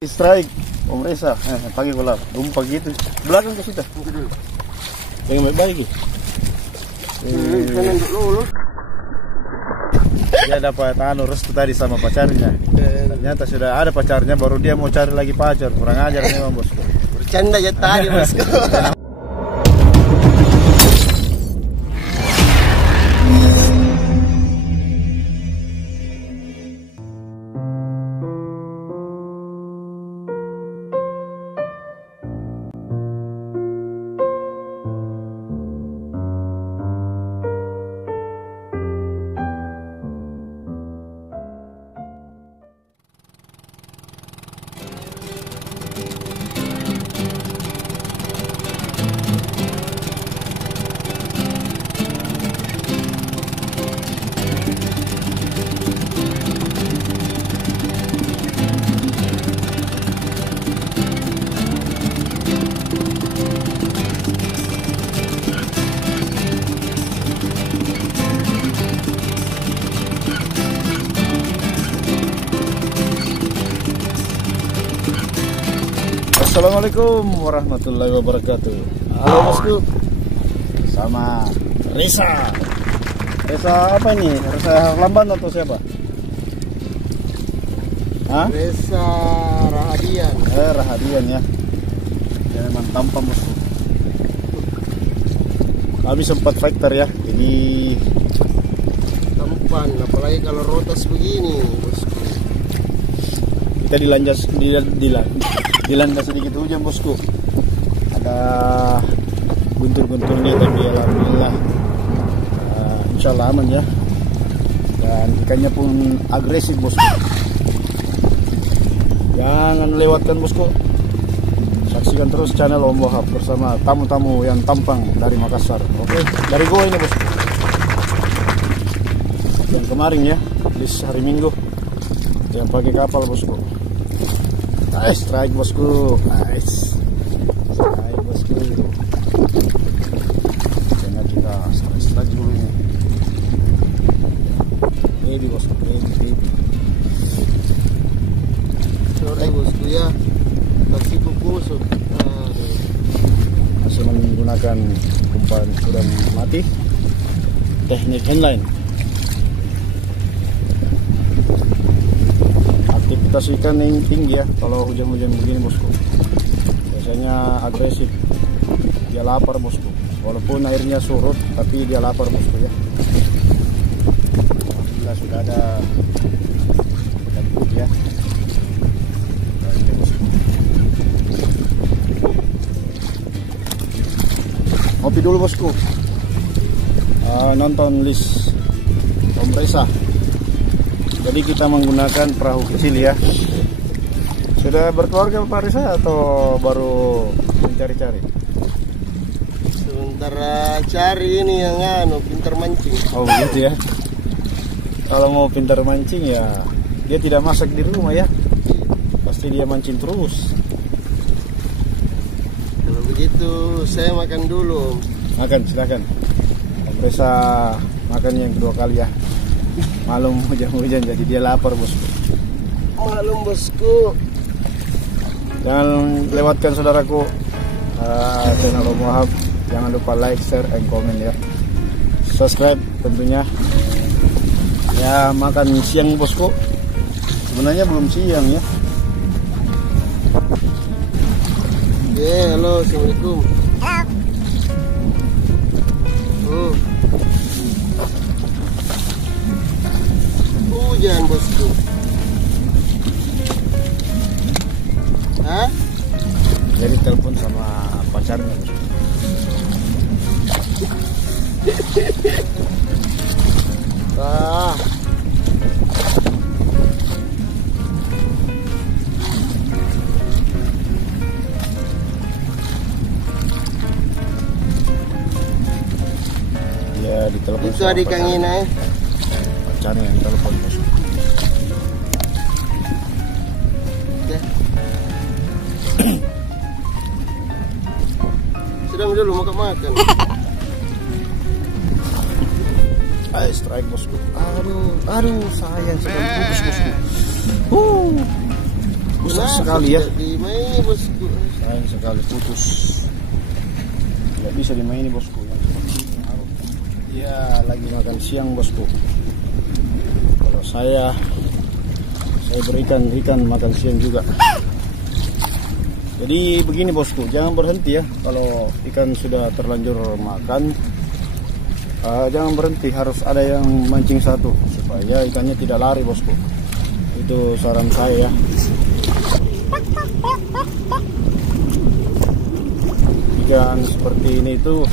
Strike, Om Reza, pagi bola, tumpah gitu, belakang ke situ. Yang baik-baik gitu. Dia dapat restu tadi sama pacarnya. Ternyata sudah ada pacarnya, baru dia mau cari lagi pacar. Kurang ajar memang bosku. Bercanda ya tadi bosku. Assalamualaikum warahmatullahi wabarakatuh. Halo bosku, sama Reza. Reza apa ini? Reza Lamban atau siapa? Hah? Reza Rahadian. Rahadian ya. Ya memang tampan bosku. Kami sempat fighter ya, jadi Tampan, apalagi kalau rotas begini bosku. kita dilanda sedikit hujan bosku. Ada guntur-gunturnya tapi alhamdulillah insyaallah aman ya. Dan ikannya pun agresif bosku. Jangan lewatkan bosku. Saksikan terus channel Om Wahab bersama tamu-tamu yang tampang dari Makassar. Oke, dari gua ini bosku. Yang kemarin ya, di hari Minggu yang pakai kapal bosku. Nice strike bosku, nice strike bosku. Jangan kita strike dulu ini. Baby bosku, baby. Sorry bosku ya, kakiku kusut. Masih menggunakan umpan udang mati, teknik handline. Aktivitas ikan yang tinggi ya kalau hujan-hujan begini bosku. Biasanya agresif, dia lapar bosku. Walaupun airnya surut tapi dia lapar bosku ya. Alhamdulillah sudah ada ikan putih ya. Ngopi dulu bosku. Nonton list Om Reza. Jadi kita menggunakan perahu kecil ya. Sudah berkeluarga Pak Reza atau baru mencari-cari? Sementara cari ini yang pintar mancing. Oh gitu ya. Kalau mau pintar mancing ya dia tidak masak di rumah ya. Pasti dia mancing terus. Kalau begitu saya makan dulu. Makan silakan. Om Reza makan yang kedua kali ya. Malum hujan-hujan jadi dia lapar bosku. Malum bosku. Jangan lewatkan saudaraku channel Om Wahab. Jangan lupa like, share, and comment ya. Subscribe tentunya. Ya makan siang bosku. Sebenarnya belum siang ya. Oke, halo, assalamualaikum. Hujan bosku. Hah? Jadi telepon sama pacarnya bosku. Ya ditelepon. Itu adik Kang Ina ya. Pacarnya yang telepon bosku. Oke. Sedang dulu makan-makan. Strike bosku. Aduh sayang sekali putus bosku. susah sekali ya. Dimaini bosku. Sayang sekali putus. Tidak bisa dimaini bosku. Yang seperti ini harus. Ya lagi makan siang bosku. Kalau saya berikan ikan makan siang juga. Jadi begini bosku, jangan berhenti ya. Kalau ikan sudah terlanjur makan, jangan berhenti, harus ada yang mancing satu supaya ikannya tidak lari bosku. Itu saran saya ya. Ikan seperti ini itu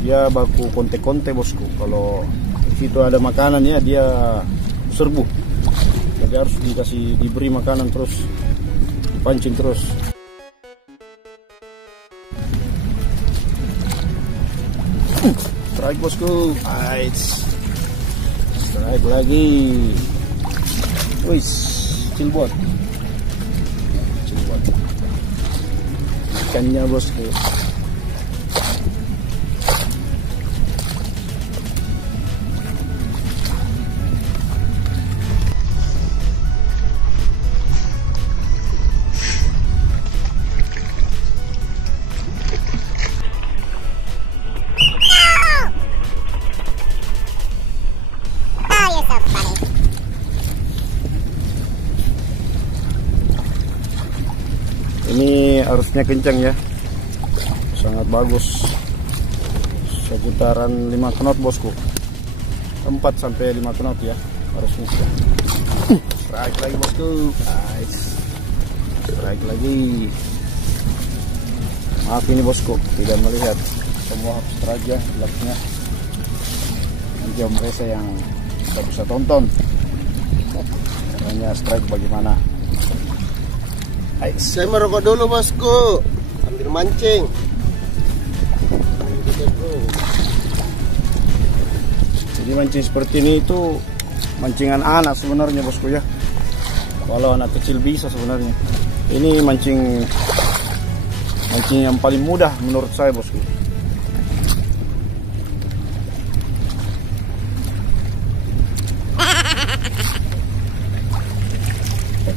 dia baku konte-konte bosku. Kalau situ ada makanannya dia serbu. Jadi harus diberi makanan terus, dipancing terus. Strike bosku, strike lagi. Wih, cilbot. Ikannya bosku. Ini arusnya kencang ya, sangat bagus, sekitaran 5 knot bosku, 4 sampai 5 knot ya arusnya. Strike lagi bosku, strike lagi. Maaf ini bosku, tidak melihat semua strike ya belakangnya. Ini Om Reza yang tidak bisa tonton caranya strike bagaimana. Saya merokok dulu bosku, sambil mancing. Jadi mancing seperti ini itu mancingan anak sebenarnya bosku ya. Walau anak kecil bisa sebenarnya. Ini mancing yang paling mudah menurut saya bosku.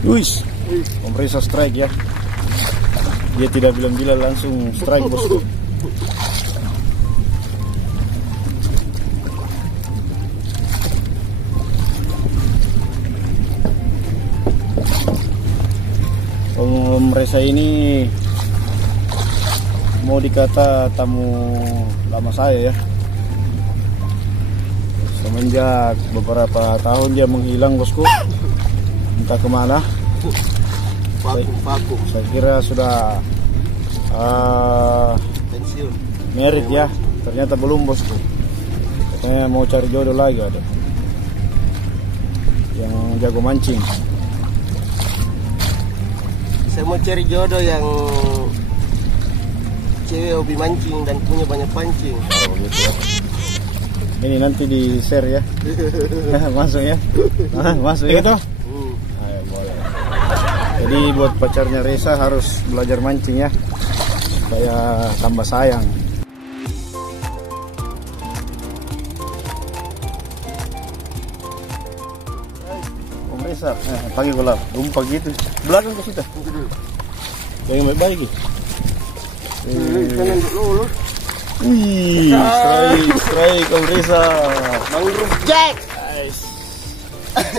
Luis, Om Reza strike ya. Dia tidak bilang-bilang langsung strike bosku. Om Reza ini mau dikata tamu lama saya ya. Semenjak beberapa tahun dia menghilang bosku, entah kemana. Vakum. Saya kira sudah Pensiun. merit ya, ternyata belum bosku. Katanya mau cari jodoh lagi ada yang jago mancing. Saya mau cari jodoh yang cewek hobi mancing dan punya banyak pancing. Oh gitu ya. Ini nanti di share ya. Masuk ya. Masuk ya toh. Ayo boleh. Jadi buat pacarnya Reza harus belajar mancing ya, supaya tambah sayang. Om Reza, pagi gelap, umpak gitu. Belakang ke situ. Yang baik-baik. Kanan dulu. Wih, strike Om Reza. Mangrove Jack.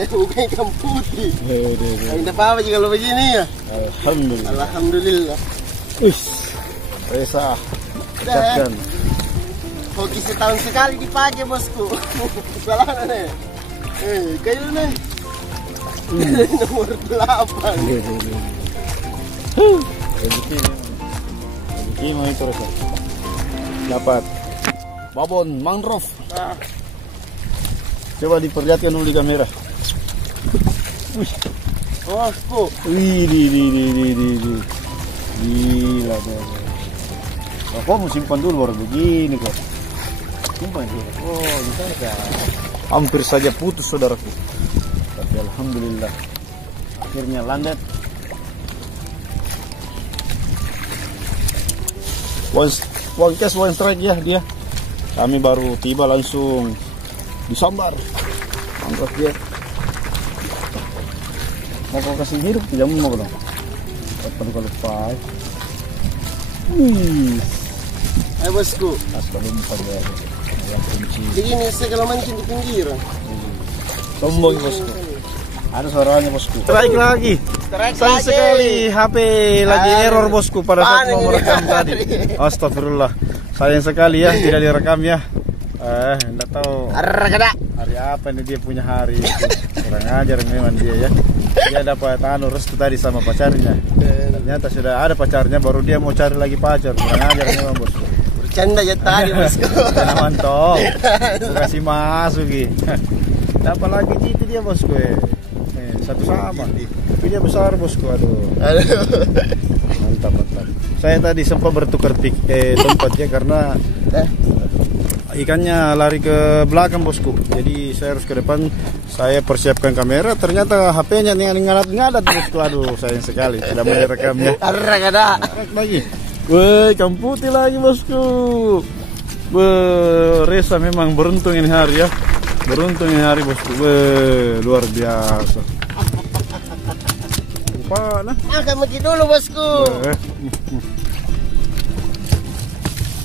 Bukan ikan putih. Tidak apa-apa jika kalau begini ya. Alhamdulillah. Reza, ucapkan. Hoki setahun sekali dipakai bosku. Salah nih. Kayu nih. Nomor 8. Rezeki mau itu Reza. Dapat babon mangrove. Coba diperlihatkan dulu di kamera. Bosku. Gila deh. Kok mau simpan dulu baru begini kok. Simpan dulu. Oh, bisa kan. Hampir saja putus saudaraku. Tapi alhamdulillah akhirnya landet. One cast one strike ya dia. Kami baru tiba langsung disambar. Angkat dia. Mau kau kasih hidup tidak mau dong. lupa. Ayo bosku. Lupa ya. Yang kunci. Begini segala mancing di pinggir. Sombong bosku. Ada suaranya bosku. Strike lagi. Sayang sekali HP lagi error bosku pada saat mau merekam tadi. Astagfirullah. Sayang sekali ya tidak direkam ya. Enggak tahu hari apa ini dia punya hari. Kurang ajar memang dia ya. Dia dapat restu tadi sama pacarnya. Ternyata sudah ada pacarnya baru dia mau cari lagi pacar. Kurang ajar memang bosku. Bercanda ya tadi bosku. Jangan mantap. Kasih masuk gitu. Dapat lagi gitu dia bosku. Satu sama. Tapi dia besar bosku. Aduh. Mantap. Saya tadi sempat bertukar tempatnya karena ikannya lari ke belakang bosku. Jadi saya harus ke depan. Saya persiapkan kamera. Ternyata HP-nya ngadat bosku. Aduh sayang sekali. Tidak mau direkamnya. Lagi. Woi, ikan putih lagi bosku. Resa memang beruntung ini hari ya. Beruntung ini hari bosku. Luar biasa. Lupa nah. Makan mati dulu bosku.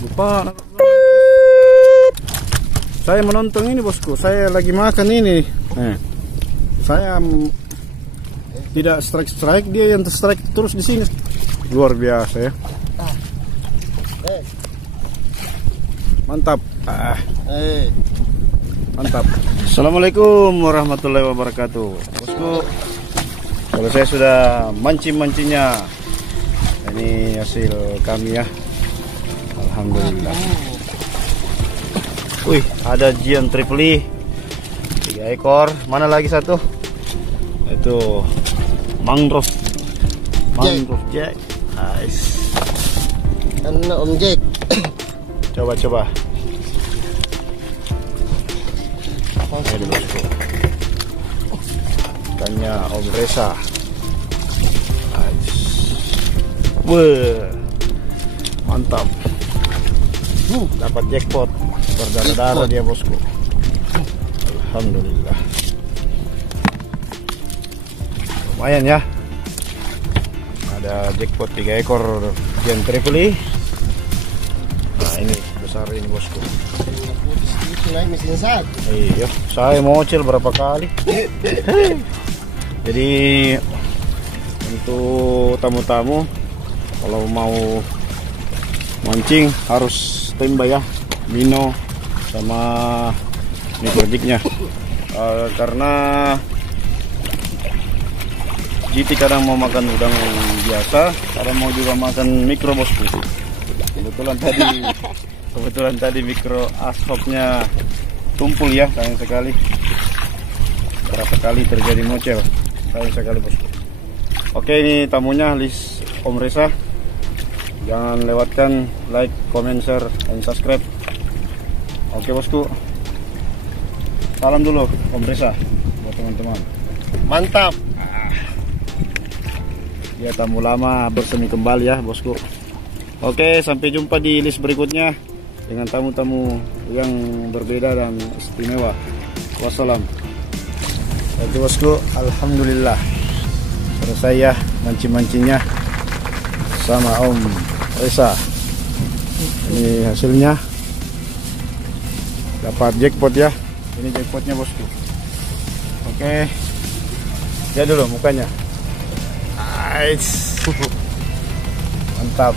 Lupa. Saya menonton ini bosku. Saya lagi makan ini. Saya tidak strike dia yang strike terus di sini. Luar biasa ya. Mantap. Mantap. Assalamualaikum warahmatullahi wabarakatuh. Bosku, kalau saya sudah mancing-mancingnya, ini hasil kami ya. Alhamdulillah. Wih, ada Giant Tripoli 3 ekor. Mana lagi satu? Itu mangrove jack. Nice. Om Jack. Coba. Ini bosku. Ikannya Om Resa. Nice. Mantap. Dapat jackpot. Berdarah-darah dia bosku. Alhamdulillah. Lumayan ya. Ada jackpot 3 ekor Giant Tripoli. Nah ini besar ini bosku. Mesin satu. Iya, saya mocil berapa kali. Jadi untuk tamu-tamu kalau mau mancing harus standby ya, Mino sama mikrojignya. Karena GT kadang mau makan udang biasa, kadang mau juga makan mikro bosku. Kebetulan tadi mikro asfaltnya tumpul ya, sayang sekali. Berapa kali terjadi mocel, sayang sekali bosku. Oke, ini tamunya list Om Resa. Jangan lewatkan like, comment, share, dan subscribe. Oke bosku, salam dulu Om Resa buat teman-teman. Mantap. Ya tamu lama bersemi kembali ya bosku. Oke, sampai jumpa di list berikutnya dengan tamu-tamu yang berbeda dan istimewa. Wassalam. Oke bosku, alhamdulillah selesai ya mancing-mancingnya sama Om Resa. Ini hasilnya, dapat jackpot ya. Ini jackpotnya bosku. Oke, lihat dulu mukanya. Nice. Mantap.